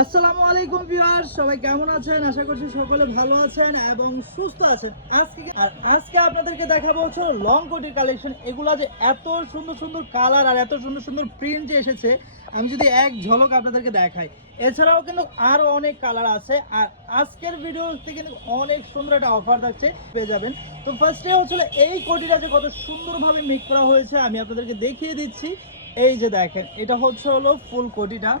আসসালামু আলাইকুম ভিউয়ার্স, সবাই কেমন আছেন? আশা করছি সকলে ভালো আছেন এবং সুস্থ আছেন। আজকে আপনাদেরকে দেখাবো হচ্ছে লং কোটের কালেকশন। এগুলা যে এত সুন্দর সুন্দর কালার আর এত সুন্দর সুন্দর প্রিন্ট যে এসেছে, আমি যদি এক ঝলক আপনাদেরকে দেখাই। এছাড়াও কিন্তু আরো অনেক কালার আছে। আর আজকের ভিডিওতে কিন্তু অনেক সুন্দর একটা অফার থাকছে, পেয়ে যাবেন। তো ফার্স্টে হচ্ছে এই কোটিটা যে কত সুন্দরভাবে মেক করা হয়েছে আমি আপনাদেরকে দেখিয়ে দিচ্ছি। এই যে দেখেন, এটা হচ্ছে ফুল কোটিটা।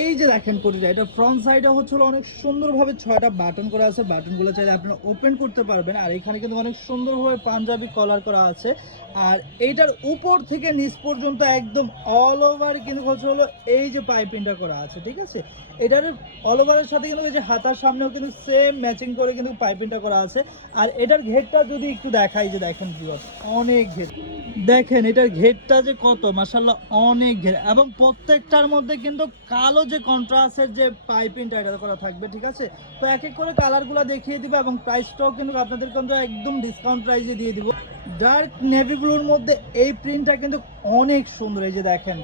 এই যে দেখেন কোটিটা, এটা ফ্রন্ট সাইডে হচ্ছিল অনেক সুন্দরভাবে 6টা বাটন করা আছে। বাটনগুলো চাইলে আপনারা ওপেন করতে পারবেন। আর এখানে কিন্তু অনেক সুন্দরভাবে পাঞ্জাবি কলার করা আছে। আর এইটার উপর থেকে নিচ পর্যন্ত একদম অল ওভার কিন্তু হলো এই যে পাইপিংটা করা আছে, ঠিক আছে। এটার অল ওভারের সাথে কিন্তু এই যে হাতার সামনেও কিন্তু সেম ম্যাচিং করে কিন্তু পাইপিংটা করা আছে। আর এটার ঘেরটা যদি একটু দেখাই, যে দেখেন ভিউয়ার্স, অনেক ঘের দেখেন, এটার ঘেরটা যে কত মাশাআল্লাহ, অনেক ঘের। এবং প্রত্যেকটার মধ্যে কিন্তু কালো যে কন্ট্রাস্টের যে পাইপিংটা এটা করা থাকবে, ঠিক আছে। তো এক এক করে কালারগুলো দেখিয়ে দিব এবং প্রাইসটাও কিন্তু আপনাদের কিন্তু একদম ডিসকাউন্ট প্রাইসে দিয়ে দিব। ডার্ক নেভিগুলোর মধ্যে এই প্রিন্টটা কিন্তু অনেক সুন্দর। এই যে দেখেন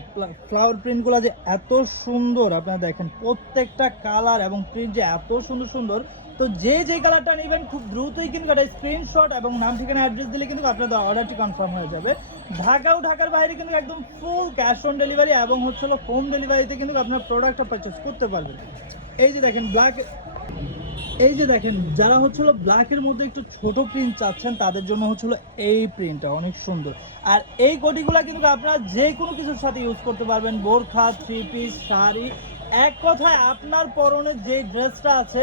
ফ্লাওয়ার প্রিন্টগুলো যে এত সুন্দর, আপনারা দেখেন প্রত্যেকটা কালার এবং প্রিন্ট যে এত সুন্দর সুন্দর। তো যে কালারটা নেবেন খুব দ্রুতই কিন্তু একটা স্ক্রিনশট এবং নাম ঠিকানা অ্যাড্রেস দিলে কিন্তু আপনাদের অর্ডারটি কনফার্ম হয়ে যাবে। ঢাকা ও ঢাকার বাইরে কিন্তু একদম ফুল ক্যাশ অন ডেলিভারি এবং হচ্ছিল হোম ডেলিভারিতে কিন্তু আপনার প্রোডাক্টটা পারচেস করতে পারবেন। এই যে দেখেন এই যে দেখেন, যারা হচ্ছিল ব্ল্যাকের মধ্যে একটু ছোট প্রিন্ট চাচ্ছেন তাদের জন্য হচ্ছিল এই প্রিন্টটা অনেক সুন্দর। আর এই কোটিগুলো কিন্তু আপনারা যে কোনো কিছুর সাথে ইউজ করতে পারবেন, বোরখা, থ্রি পিস, শাড়ি। এক কথায় আপনার পরনে যে ড্রেসটা আছে,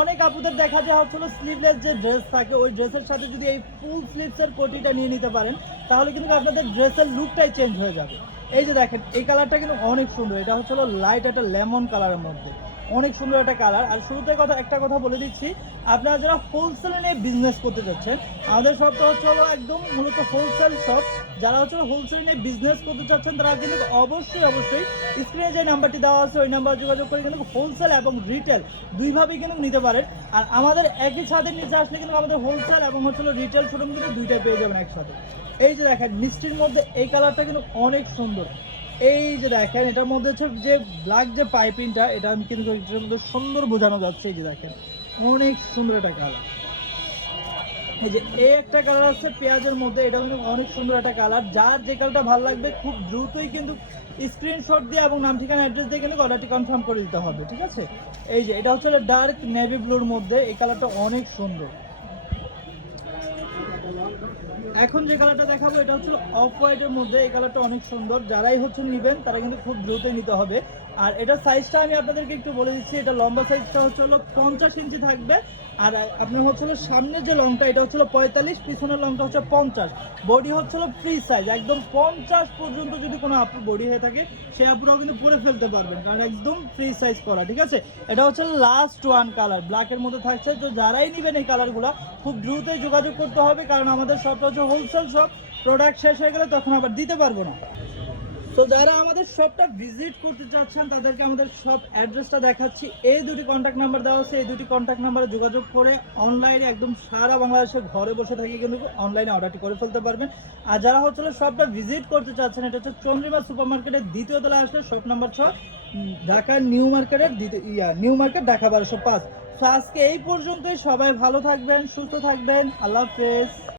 অনেক আপুদের দেখা যায় হচ্ছিল স্লিভলেস যে ড্রেস থাকে ওই ড্রেসের সাথে যদি এই ফুল স্লিভসের কোটিটা নিয়ে নিতে পারেন, তাহলে কিন্তু আপনাদের ড্রেসের লুকটাই চেঞ্জ হয়ে যাবে। এই যে দেখেন, এই কালারটা কিন্তু অনেক সুন্দর। এটা হচ্ছিল লাইট একটা লেমন কালারের মধ্যে, অনেক সুন্দর একটা কালার। আর শুরুতে একটা কথা বলে দিচ্ছি, আপনারা যারা হোলসেলে নিয়ে বিজনেস করতে চাচ্ছেন, আমাদের শপটা হচ্ছে একদম মূলত হোলসেল শপ। যারা হচ্ছে হোলসেলে নিয়ে বিজনেস করতে চাচ্ছেন তারা কিন্তু অবশ্যই স্ক্রিনে যে নাম্বারটি দেওয়া আছে ওই নাম্বার যোগাযোগ করে কিন্তু হোলসেল এবং রিটেল দুইভাবেই কিন্তু নিতে পারেন। আর আমাদের একই ছাদের নিচে আসলে কিন্তু আমাদের হোলসেল এবং হচ্ছে রিটেল শোরুম কিন্তু দুইটাই পেয়ে যাবেন একসাথে। এই যে দেখেন, মিষ্টির মধ্যে এই কালারটা কিন্তু অনেক সুন্দর। এই যে দেখেন, এটার মধ্যে হচ্ছে যে ব্ল্যাক যে পাইপিংটা, এটা আমি কিন্তু এটার মধ্যে সুন্দর বোঝানো যাচ্ছে। এই যে দেখেন, অনেক সুন্দর একটা কালার। এই যে এই একটা কালার আছে পেঁয়াজের মধ্যে, এটা কিন্তু অনেক সুন্দর একটা কালার। যার যে কালারটা ভালো লাগবে খুব দ্রুতই কিন্তু স্ক্রিনশট দিয়ে এবং নাম ঠিকানা অ্যাড্রেস দিয়ে কিন্তু অর্ডারটি কনফার্ম করে দিতে হবে, ঠিক আছে। এই যে এটা হচ্ছে ডার্ক নেভি ব্লুর মধ্যে, এই কালারটা অনেক সুন্দর। এখন যে কালারটা দেখাবো এটা হচ্ছে অফ হোয়াইটের মধ্যে, এই কালারটা অনেক সুন্দর। যারাই হচ্ছে নেবেন তারা কিন্তু খুব দ্রুত নিতে হবে। আর এটার সাইজটা আমি আপনাদেরকে একটু বলে দিচ্ছি। এটা লম্বা সাইজটা হচ্ছে 50 ইঞ্চি থাকবে। আর আপনার হচ্ছে সামনের যে লংটা এটা হচ্ছে 45, পিছনের লংটা হচ্ছে 50। বডি হচ্ছে ফ্রি সাইজ, একদম 50 পর্যন্ত যদি কোনো আপুর বডি হয়ে থাকে সে আপুরাও কিন্তু পরে ফেলতে পারবেন, কারণ একদম ফ্রি সাইজ করা, ঠিক আছে। এটা হচ্ছে লাস্ট ওয়ান কালার ব্ল্যাকের মধ্যে থাকছে। তো যারাই নেবেন এই কালারগুলো খুব দ্রুতই যোগাযোগ করতে হবে, কারণ আমাদের শপটা হচ্ছে হোলসেল শপ। প্রোডাক্ট শেষ হয়ে গেলে তখন আবার দিতে পারবো না। তো যারা আমাদের শপটা ভিজিট করতে চাচ্ছেন তাদেরকে আমাদের শপ অ্যাড্রেসটা দেখাচ্ছি। এই দুটি কন্ট্যাক্ট নাম্বার দেওয়া আছে, এই দুটি কন্ট্যাক্ট নাম্বারে যোগাযোগ করে অনলাইনে একদম সারা বাংলাদেশে ঘরে বসে থেকে কিন্তু অনলাইনে অর্ডারটি করে ফেলতে পারবেন। আর যারা হচ্ছে শপটা ভিজিট করতে চাচ্ছেন, এটা হচ্ছে চন্দ্রিমা সুপার মার্কেটের দ্বিতীয় তলায় আসলে শপ নাম্বার 6, ঢাকা নিউ মার্কেটের নিউ মার্কেট, ঢাকা 1205। তো আজকে এই পর্যন্তই। সবাই ভালো থাকবেন, সুস্থ থাকবেন। আল্লাহ হাফেজ।